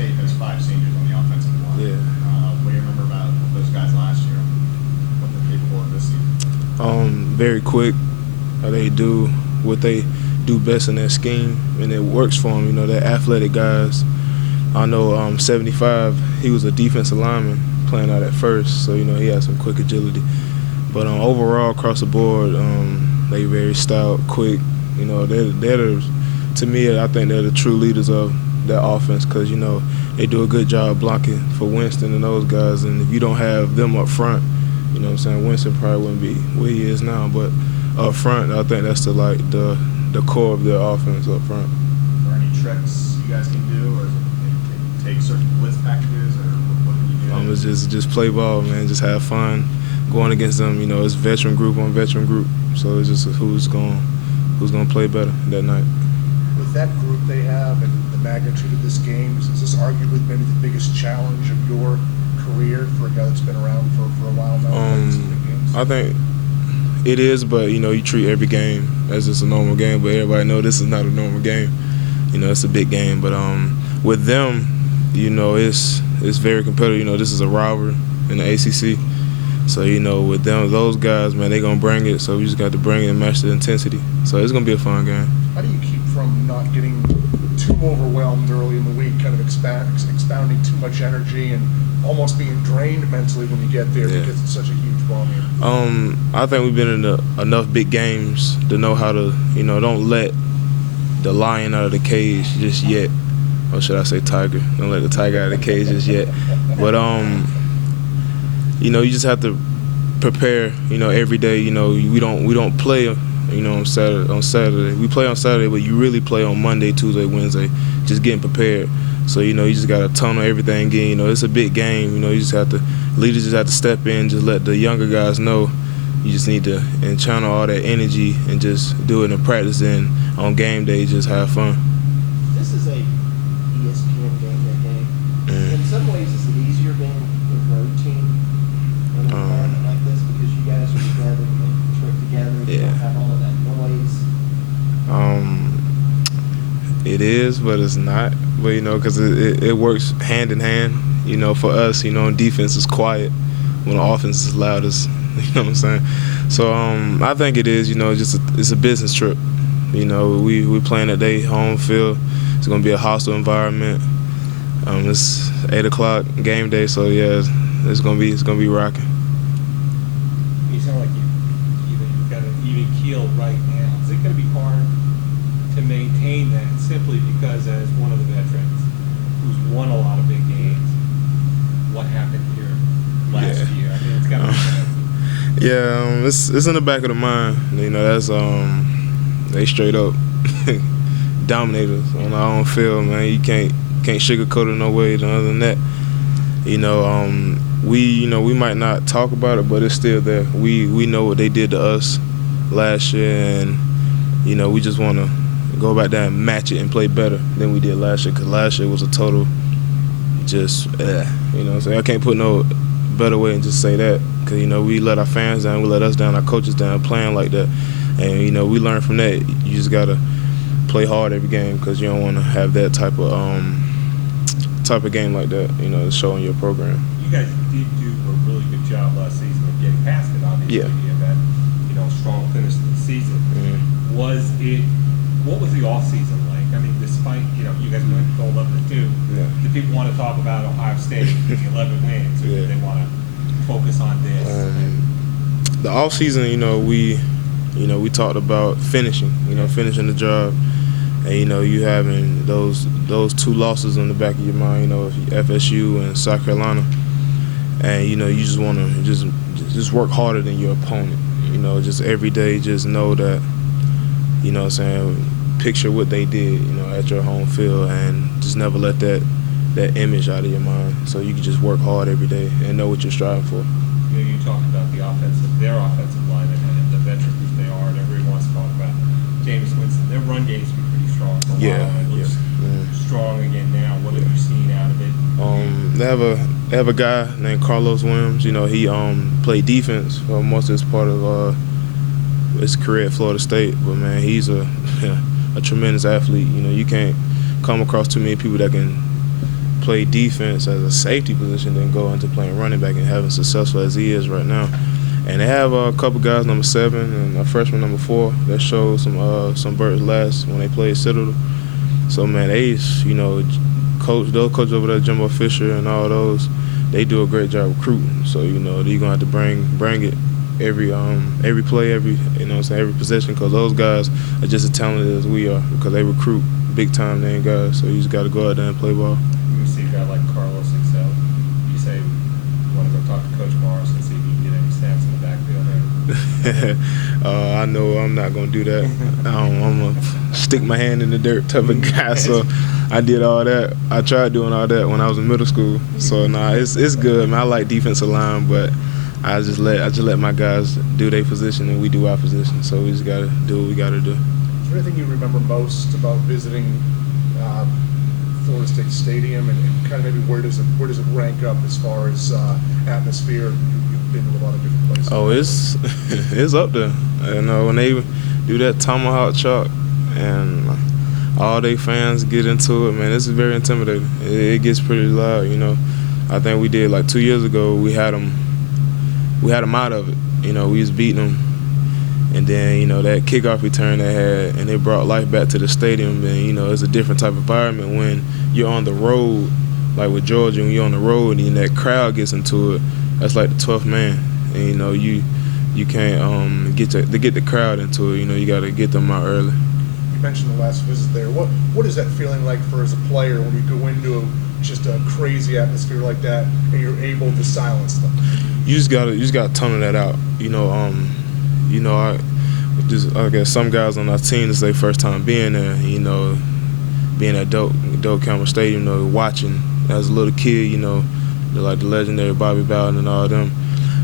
State has 5 seniors on the offensive line. Yeah. What do you remember about those guys last year? What they're capable of this season? Very quick. They do what they do best in that scheme, and it works for them. You know, they're athletic guys. I know 75, he was a defensive lineman playing out at first, so, you know, he has some quick agility. But overall, across the board, they very stout, quick. You know, to me, I think they're the true leaders of that offense because, you know, they do a good job blocking for Winston and those guys. And if you don't have them up front, you know what I'm saying, Winston probably wouldn't be where he is now. But up front, I think that's the core of their offense up front. Are there any tricks you guys can do, or take certain blitz packages, or what can you do? It's just play ball, man. Just have fun going against them. You know, it's veteran group on veteran group, so it's just who's going to play better that night. With that group they have and the magnitude of this game, is this arguably maybe the biggest challenge of your career for a guy that's been around for a while now? I think it is, but, you know, you treat every game as just a normal game, but everybody know this is not a normal game. You know, it's a big game, but with them, you know, it's very competitive. You know, this is a rivalry in the ACC. So, you know, with them, those guys, man, they're going to bring it, so we just got to bring it and match the intensity. So it's going to be a fun game. How do you keep from not getting too overwhelmed early in the week, kind of expounding too much energy and almost being drained mentally when you get there because it's such a huge ball game? I think we've been in enough big games to know how to, you know, don't let the lion out of the cage just yet. Or should I say tiger? Don't let the tiger out of the cage just yet. But, you know, you just have to prepare, you know, every day. You know, we don't play, you know, on Saturday. We play on Saturday, but you really play on Monday, Tuesday, Wednesday, just getting prepared. So, you know, you just got to tunnel everything in. You know, it's a big game. You know, leaders just have to step in, just let the younger guys know. You just need to channel all that energy and just do it in practice, and on game day, just have fun. This is a ESPN game that day. In some ways, it's an easier game with road team in an environment like this because you guys are together, you make the trip together, you don't have all of that noise. It is, but it's not. But, you know, because it works hand in hand. You know, for us, you know, on defense is quiet when the offense is loudest. You know what I'm saying? So I think it is. You know, it's a business trip. You know, we playing that day home field. It's gonna be a hostile environment. It's 8 o'clock game day, so yeah, it's gonna be rocking. You sound like you've got an even keel right now. Is it gonna be hard to maintain that simply because, as one of the veterans who's won a lot of big games, what happened here last year? I mean, it's gotta be yeah, it's in the back of the mind. You know, that's they straight up dominators on our own field, man. You can't sugarcoat it no way. Other than that, you know, we might not talk about it, but it's still there. We know what they did to us last year, and you know, we just want to go back there and match it and play better than we did last year, because last year was a total just you know what I'm saying? I can't put no better way than just say that, because, you know, we let our fans down, we let us down, our coaches down, playing like that. And, you know, we learn from that. You just got to play hard every game, because you don't want to have that type of game like that, you know, to show in your program. You guys did do a really good job last season of getting past it, obviously. Yeah. You had that, you know, strong finish to the season. Mm-hmm. What was the off-season like? I mean, despite, you know, you guys went 11-2, do people want to talk about Ohio State and the 11 wins, or do they want to focus on this? The off-season, you know, we talked about finishing the job. And, you know, you having those 2 losses in the back of your mind, you know, FSU and South Carolina. And, you know, you just want to just work harder than your opponent. You know, just every day, just know that, you know what I'm saying, picture what they did, you know, at your home field, and just never let that image out of your mind. So you can just work hard every day and know what you're striving for. You know, you talked about their offensive line and the veterans they are, and everyone wants to talk about James Winston. Their run game's been pretty strong for a while. It looks strong again now. What have you seen out of it? They have a guy named Carlos Williams. You know, he played defense for most of his part of his career at Florida State. But, man, he's a tremendous athlete. You know, you can't come across too many people that can play defense as a safety position than go into playing running back and having successful as he is right now. And they have a couple guys, number 7 and a freshman, number 4, that showed some birds last when they played Citadel. So, man, they, those coaches over there, Jimbo Fisher and all those, they do a great job recruiting. So, you're going to have to bring it every play, every possession, because those guys are just as talented as we are because they recruit big-time name guys. So you just got to go out there and play ball. You see a guy like Carlos Excel. You say you want to go talk to Coach Morris and see if you can get any snaps in the backfield there. I know I'm not going to do that. I'm going to stick my hand in the dirt type of guy. So I did all that. I tried doing all that when I was in middle school. So, it's good, man. I like defensive line, but I just let my guys do their position and we do our position. So we just got to do what we got to do. Is there anything you remember most about visiting Florida State Stadium, and kind of maybe where does it rank up as far as atmosphere? You've been to a lot of different places. Oh, it's up there. When they do that tomahawk chop and all they fans get into it, man, it's very intimidating. It gets pretty loud. I think we did like 2 years ago. We had them out of it. We was beating them. And then, that kickoff return they had, and they brought life back to the stadium. And, it's a different type of environment when you're on the road, like with Georgia, when you're on the road and that crowd gets into it. That's like the 12th man. And, you can't get the crowd into it. You got to get them out early. You mentioned the last visit there. What is that feeling like for as a player when you go into just a crazy atmosphere like that and you're able to silence them? You just gotta tunnel that out. I guess some guys on our team, it's their first time being there. Being at Doak Campbell Stadium, watching as a little kid. Like the legendary Bobby Bowden and all them.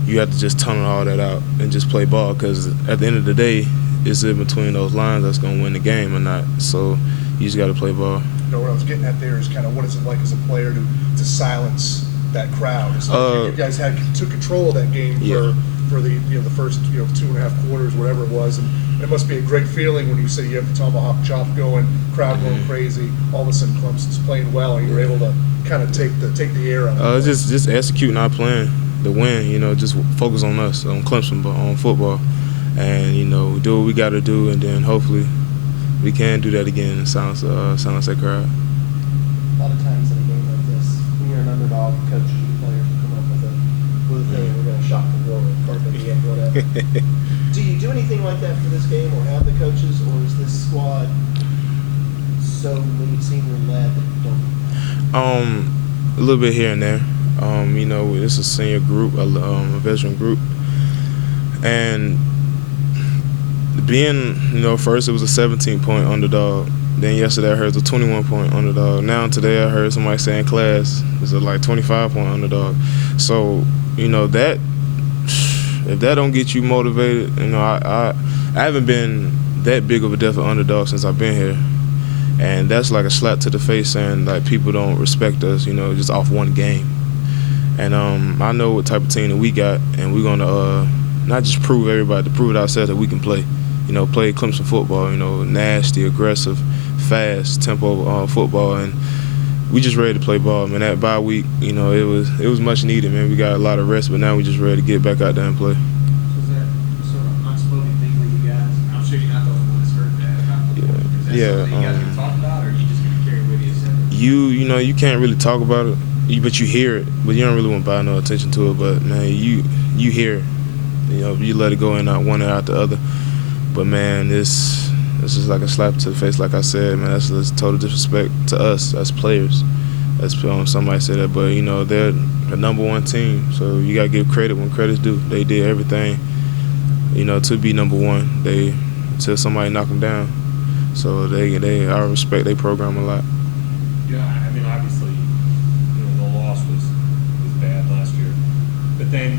You have to just tunnel all that out and just play ball, because at the end of the day, it's in between those lines that's gonna win the game or not. So you just gotta play ball. What I was getting at there is kind of what is it like as a player to silence that crowd? You guys took control of that game for the first 2.5 quarters, whatever it was, and it must be a great feeling when you say you have the tomahawk chop going, crowd going crazy. All of a sudden, Clemson's playing well, and you're able to kind of take the air out of it. Just executing our plan to win. Just focus on us, on Clemson, on football, and do what we got to do, and then hopefully we can do that again and silence that crowd. A lot of times in a game like this, when you're an underdog, coaches and players will come up with a thing, we're going to shock the world, whatever. Do you do anything like that for this game, or have the coaches, or is this squad so lean, senior led that you don't? A little bit here and there. It's a senior group, a veteran group, and being, first it was a 17-point underdog. Then yesterday I heard it was a 21-point underdog. Now today I heard somebody say in class it's a 25-point underdog. So, that if that don't get you motivated, I haven't been that big of a definite underdog since I've been here. And that's like a slap to the face, saying like people don't respect us, just off one game. And I know what type of team that we got, and we're gonna not just prove everybody, to prove it ourselves that we can play. Play Clemson football, nasty, aggressive, fast, tempo football, and we just ready to play ball, man. That bye week, it was much needed, man. We got a lot of rest, but now we just ready to get back out there and play. Was that sort of unspoken thing with you guys? I'm sure you're not the only one that's heard that about the board. Is that something you guys can talk about, or are you just going to carry it with you? You can't really talk about it, but you hear it, but you don't really want to pay no attention to it. But man, you hear it. You let it go in, not one ear out the other. But man, this is like a slap to the face. Like I said, man, that's total disrespect to us as players. As somebody said that, but they're the number one team, so you gotta give credit when credit's due. They did everything, to be number one. Until somebody knock them down. So I respect their program a lot. Yeah, I mean, obviously, the loss was bad last year, but then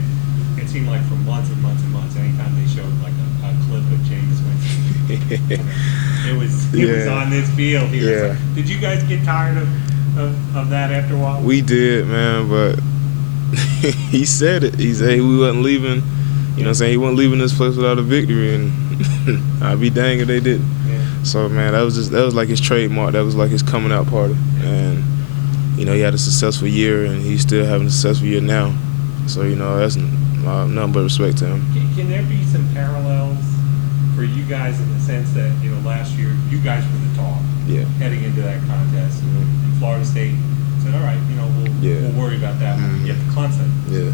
it seemed like for months and months and months, anytime they showed like a clip of James Winston, it was on this field here. Yeah. Did you guys get tired of that after a while? We did, man, but he said it. He said we wasn't leaving. He wasn't leaving this place without a victory, and I'd be dang if they didn't. Yeah. So man, that was like his trademark. That was like his coming out party, and you know, he had a successful year, and he's still having a successful year now. So, you know, that's nothing but respect to him. Can there be some parallels for you guys in the sense that, you know, last year you guys were the talk heading into that contest, and Florida State said, all right, you know, we'll worry about that when we get to Clemson. Yeah.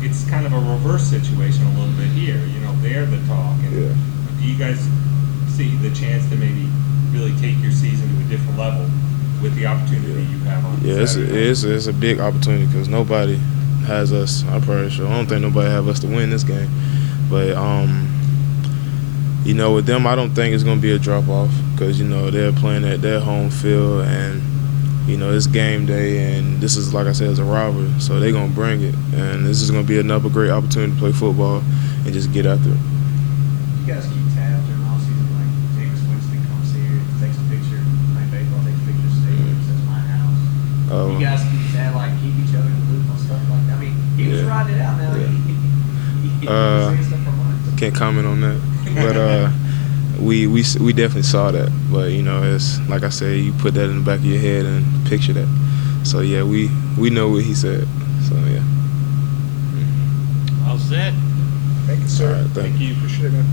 It's kind of a reverse situation a little bit here. You know, they're the talk. And do you guys see the chance to maybe really take your season to a different level with the opportunity you have on Saturday? It's a big opportunity because nobody has us. I'm pretty sure. I don't think nobody have us to win this game. But, you know, with them, I don't think it's going to be a drop-off because, you know, they're playing at their home field and, you know, it's game day and this is, like I said, it's a rivalry. So they're going to bring it. And this is going to be another great opportunity to play football and just get after it. You guys keep tabs during all season, like James Winston comes here, takes a picture, playing baseball, takes a picture, stadium, says my house. You guys keep tab, like keep each other in the loop on stuff like that. I mean, he was riding it out now. He saying stuff for months. Can't comment on that. But we definitely saw that. But, you know, it's like I said, you put that in the back of your head and picture that. So, yeah, we know what he said. So, yeah. All set. Thank you, sir. All right, thank you. Appreciate it, man.